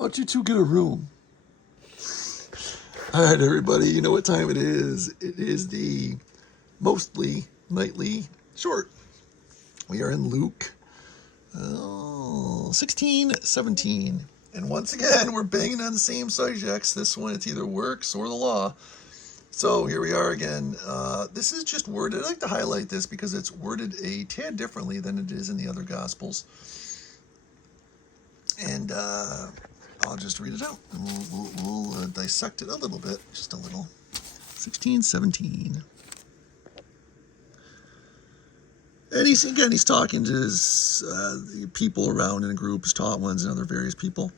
Why don't you two get a room? All right, everybody, you know what time it is. It is the mostly nightly short. We are in Luke 16:17. And once again, we're banging on the same subjects. This one, it's either works or the law. So here we are again. This is just worded. I like to highlight this because it's worded a tad differently than it is in the other Gospels. And I'll just read it out. We'll dissect it a little bit, just a little. 16:17. And he's talking to his people around in groups, taught ones and other various people.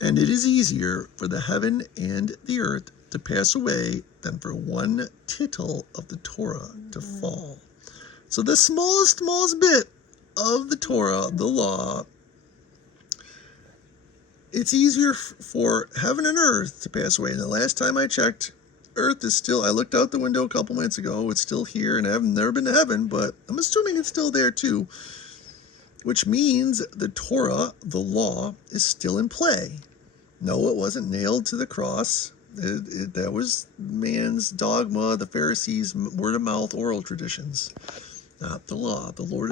And it is easier for the heaven and the earth to pass away than for one tittle of the Torah to fall. So the smallest bit of the Torah, the law, it's easier for heaven and earth to pass away. And the last time I checked, earth is still, I looked out the window a couple minutes ago, it's still here, and I've never been to heaven, but I'm assuming it's still there too, which means the Torah, the law, is still in play. No, it wasn't nailed to the cross. That was man's dogma, the Pharisees' word of mouth oral traditions, not the law. The law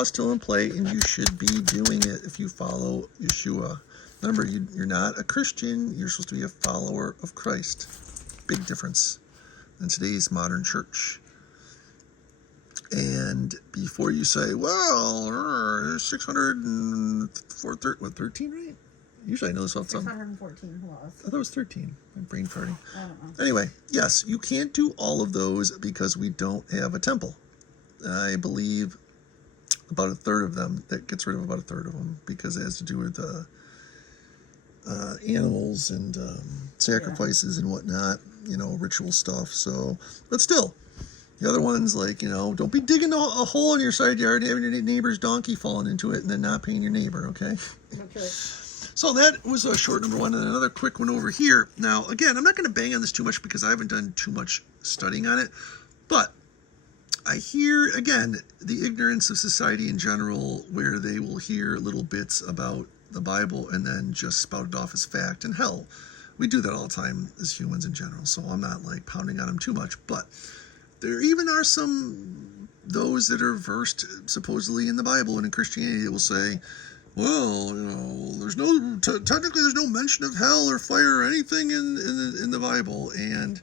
is still in play, and you should be doing it if you follow Yeshua. Remember, you're not a Christian, you're supposed to be a follower of Christ. Big difference in today's modern church. And before you say, well, there's 613, right? Usually I know this off the top. 614 laws. I thought it was 13. I'm brain farting. I don't know. Anyway, yes, you can't do all of those because we don't have a temple. I believe about a third of them, that gets rid of about a third of them because it has to do with animals and sacrifices and whatnot, ritual stuff. So, but still, the other ones, like, don't be digging a hole in your side yard and having your neighbor's donkey falling into it and then not paying your neighbor, okay? Okay. So that was a short number one, and another quick one over here. Now, again, I'm not going to bang on this too much because I haven't done too much studying on it, but I hear, again, the ignorance of society in general, where they will hear little bits about the Bible and then just spout it off as fact. And hell, we do that all the time as humans in general, so I'm not like pounding on them too much. But there even are those that are versed supposedly in the Bible and in Christianity that will say, well, technically there's no mention of hell or fire or anything in the Bible. And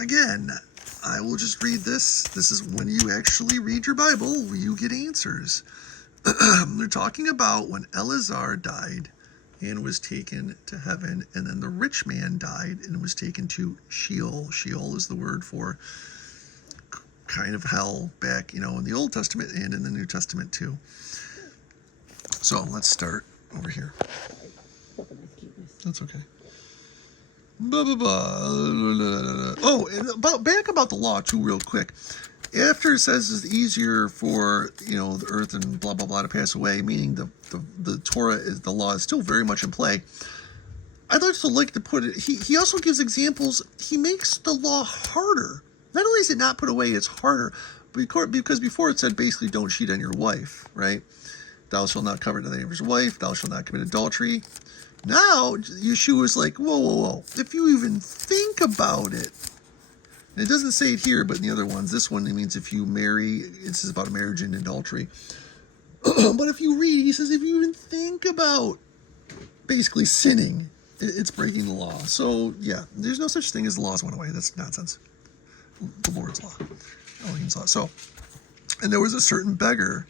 again, I will just read this. This is when you actually read your Bible, you get answers. They're talking about when Eleazar died and was taken to heaven, and then the rich man died and was taken to Sheol. Sheol is the word for kind of hell back, in the Old Testament and in the New Testament too. So let's start over here. That's okay. Oh, and back about the law too, real quick. After it says it's easier for the earth and blah blah blah to pass away, meaning the Torah the law is still very much in play. I'd also like to put it. He also gives examples. He makes the law harder. Not only is it not put away, it's harder because before it said basically don't cheat on your wife, right? Thou shalt not covet thy neighbor's wife. Thou shalt not commit adultery. Now, Yeshua is like, whoa. If you even think about it, and it doesn't say it here, but in the other ones, this one, it means if you marry, this is about marriage and adultery. But if you read, he says, if you even think about basically sinning, it's breaking the law. So, yeah, there's no such thing as the laws went away. That's nonsense. The Lord's law. Elohim's law. So, and there was a certain beggar.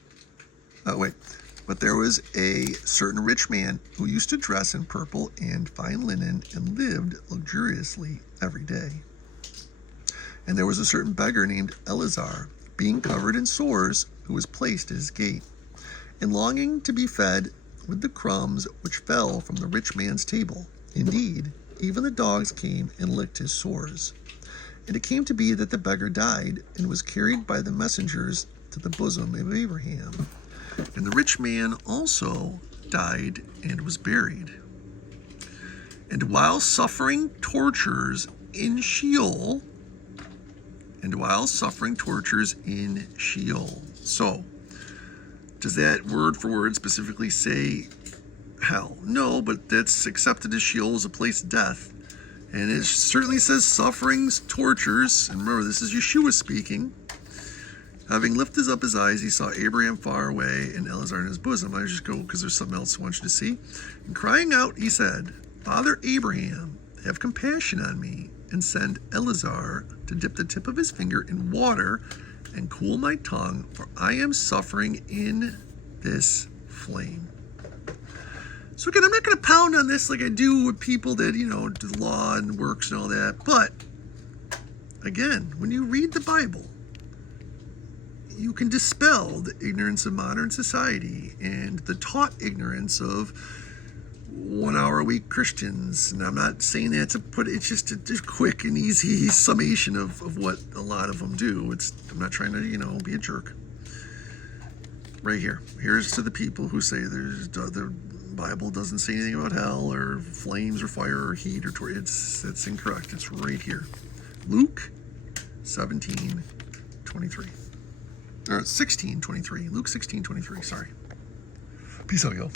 But there was a certain rich man who used to dress in purple and fine linen and lived luxuriously every day. And there was a certain beggar named Eleazar, being covered in sores, who was placed at his gate, and longing to be fed with the crumbs which fell from the rich man's table. Indeed, even the dogs came and licked his sores. And it came to be that the beggar died and was carried by the messengers to the bosom of Abraham. And the rich man also died and was buried. And while suffering tortures in Sheol. So, does that word for word specifically say hell. No, but that's accepted as Sheol as a place of death. And it certainly says sufferings, tortures. And remember, this is Yeshua speaking. Having lifted up his eyes, he saw Abraham far away and Eleazar in his bosom. I just go because there's something else I want you to see. And crying out, he said, Father Abraham, have compassion on me, and send Eleazar to dip the tip of his finger in water and cool my tongue, for I am suffering in this flame. So again, I'm not going to pound on this like I do with people that, do the law and works and all that. But again, when you read the Bible, you can dispel the ignorance of modern society and the taught ignorance of 1 hour a week Christians. And I'm not saying that to put it's just a quick and easy summation of what a lot of them do. I'm not trying to, be a jerk. Right here. Here's to the people who say the Bible doesn't say anything about hell or flames or fire or heat or torture. It's incorrect. It's right here. Luke 17:23. Or 16:23. Luke 16:23. Sorry. Peace out, y'all.